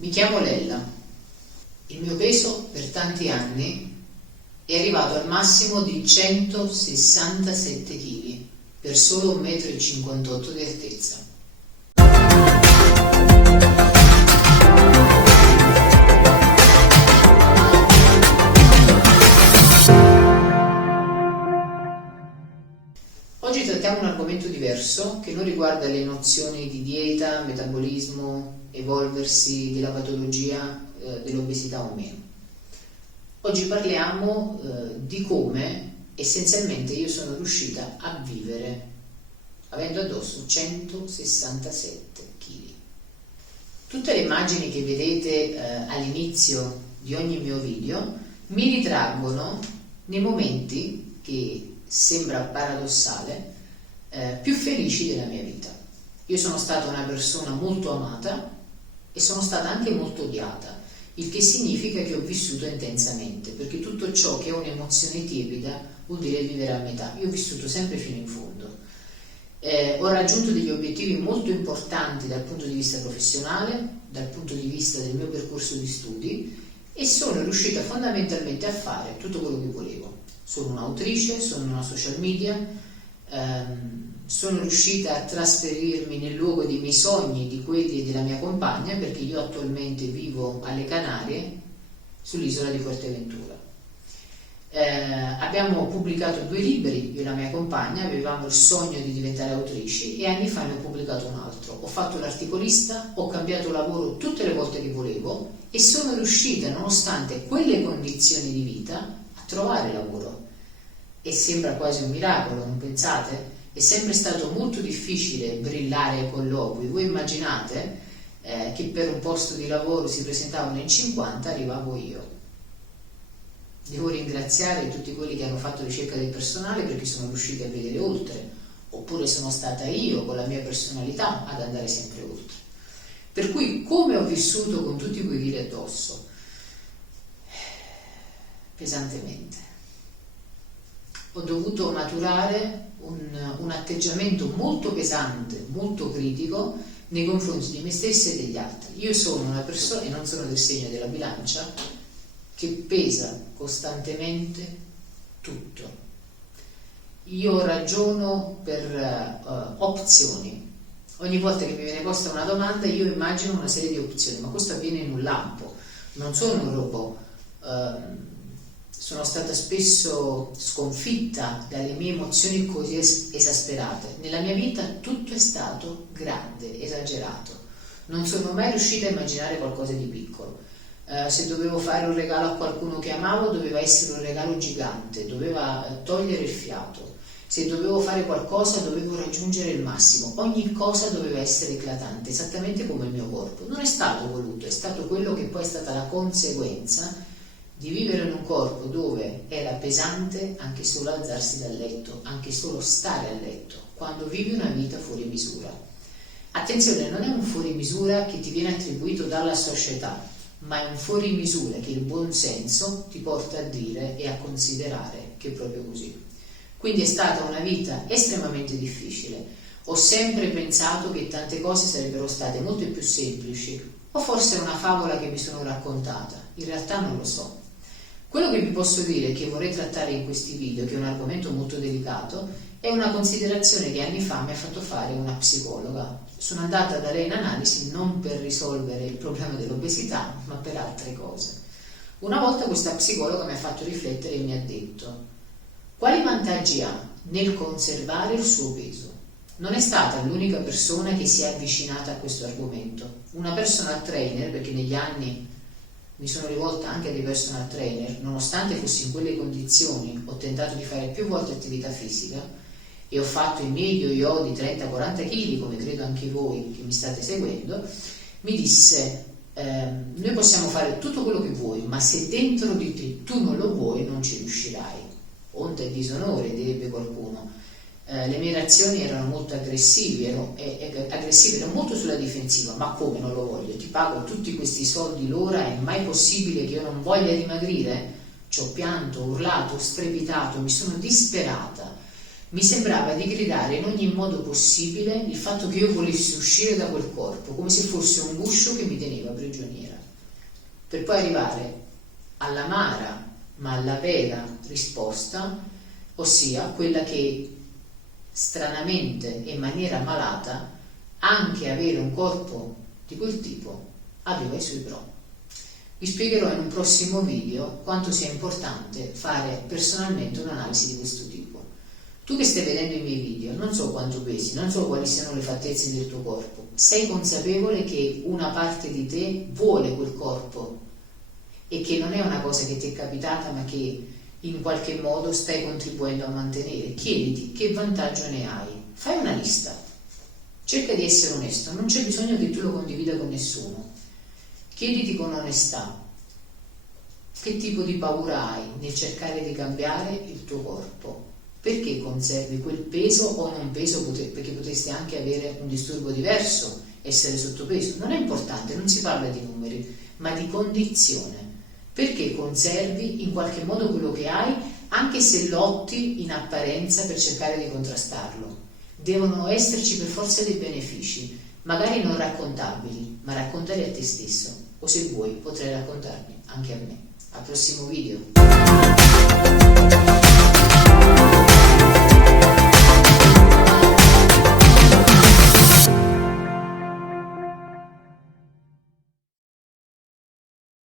Mi chiamo Lella. Il mio peso per tanti anni è arrivato al massimo di 167 kg per solo 1,58 m di altezza. Oggi trattiamo un argomento diverso che non riguarda le nozioni di dieta, metabolismo, evolversi della patologia dell'obesità o meno. Oggi parliamo di come essenzialmente io sono riuscita a vivere avendo addosso 167 kg. Tutte le immagini che vedete all'inizio di ogni mio video mi ritraggono nei momenti che sembra paradossale, più felici della mia vita. Io sono stata una persona molto amata e sono stata anche molto odiata, il che significa che ho vissuto intensamente, perché tutto ciò che è un'emozione tiepida vuol dire vivere a metà. Io ho vissuto sempre fino in fondo. Ho raggiunto degli obiettivi molto importanti dal punto di vista professionale, dal punto di vista del mio percorso di studi, e sono riuscita fondamentalmente a fare tutto quello che volevo. Sono un'autrice, sono una social media, sono riuscita a trasferirmi nel luogo dei miei sogni, di quelli della mia compagna, perché io attualmente vivo alle Canarie, sull'isola di Fuerteventura. Abbiamo pubblicato 2 libri, io e la mia compagna, avevamo il sogno di diventare autrici e anni fa ne ho pubblicato un altro. Ho fatto l'articolista, ho cambiato lavoro tutte le volte che volevo e sono riuscita, nonostante quelle condizioni di vita, a trovare lavoro. E sembra quasi un miracolo, non pensate? È sempre stato molto difficile brillare ai colloqui. Voi immaginate che per un posto di lavoro si presentavano in 50, arrivavo io. Devo ringraziare tutti quelli che hanno fatto ricerca del personale perché sono riusciti a vedere oltre, oppure sono stata io con la mia personalità ad andare sempre oltre. Per cui come ho vissuto con tutti quei chili addosso? Pesantemente. Ho dovuto maturare un atteggiamento molto pesante, molto critico nei confronti di me stessa e degli altri. Io sono una persona, e non sono del segno della bilancia, che pesa costantemente tutto. Io ragiono per opzioni. Ogni volta che mi viene posta una domanda io immagino una serie di opzioni, ma questo avviene in un lampo. Non sono un robot. Sono stata spesso sconfitta dalle mie emozioni così esasperate. Nella mia vita tutto è stato grande, esagerato. Non sono mai riuscita a immaginare qualcosa di piccolo. Se dovevo fare un regalo a qualcuno che amavo, doveva essere un regalo gigante, doveva togliere il fiato. Se dovevo fare qualcosa, dovevo raggiungere il massimo. Ogni cosa doveva essere eclatante, esattamente come il mio corpo. Non è stato voluto, è stato quello che poi è stata la conseguenza di vivere in un corpo dove era pesante anche solo alzarsi dal letto, anche solo stare a letto, quando vivi una vita fuori misura. Attenzione, non è un fuori misura che ti viene attribuito dalla società, ma è un fuori misura che il buon senso ti porta a dire e a considerare che è proprio così. Quindi è stata una vita estremamente difficile. Ho sempre pensato che tante cose sarebbero state molto più semplici, o forse è una favola che mi sono raccontata, in realtà non lo so. Quello che vi posso dire, che vorrei trattare in questi video, che è un argomento molto delicato, è una considerazione che anni fa mi ha fatto fare una psicologa. Sono andata da lei in analisi non per risolvere il problema dell'obesità, ma per altre cose. Una volta questa psicologa mi ha fatto riflettere e mi ha detto: quali vantaggi ha nel conservare il suo peso? Non è stata l'unica persona che si è avvicinata a questo argomento. Una personal trainer, perché negli anni mi sono rivolta anche a dei personal trainer, nonostante fossi in quelle condizioni, ho tentato di fare più volte attività fisica e ho fatto i miei yo-yo di 30-40 kg, come credo anche voi che mi state seguendo, mi disse: noi possiamo fare tutto quello che vuoi, ma se dentro di te tu non lo vuoi non ci riuscirai. Onta e disonore, direbbe qualcuno. Le mie reazioni erano molto aggressive, ero molto sulla difensiva. Ma come non lo voglio? Ti pago tutti questi soldi l'ora, è mai possibile che io non voglia dimagrire? Ci ho pianto, urlato, strepitato, mi sono disperata. Mi sembrava di gridare in ogni modo possibile il fatto che io volessi uscire da quel corpo, come se fosse un guscio che mi teneva prigioniera. per poi arrivare all'amara ma alla vera risposta, ossia quella che stranamente e in maniera malata anche avere un corpo di quel tipo aveva i suoi pro. Vi spiegherò in un prossimo video quanto sia importante fare personalmente un'analisi di questo tipo. Tu che stai vedendo i miei video, non so quanto pesi, non so quali siano le fattezze del tuo corpo, sei consapevole che una parte di te vuole quel corpo e che non è una cosa che ti è capitata ma che in qualche modo stai contribuendo a mantenere? Chiediti che vantaggio ne hai, fai una lista, cerca di essere onesto, non c'è bisogno che tu lo condivida con nessuno. Chiediti con onestà che tipo di paura hai nel cercare di cambiare il tuo corpo, perché conservi quel peso o non peso, perché potresti anche avere un disturbo diverso, essere sottopeso, non è importante, non si parla di numeri ma di condizione, perché conservi in qualche modo quello che hai anche se lotti in apparenza per cercare di contrastarlo. Devono esserci per forza dei benefici, magari non raccontabili, ma raccontali a te stesso, o se vuoi potrai raccontarli anche a me. Al prossimo video.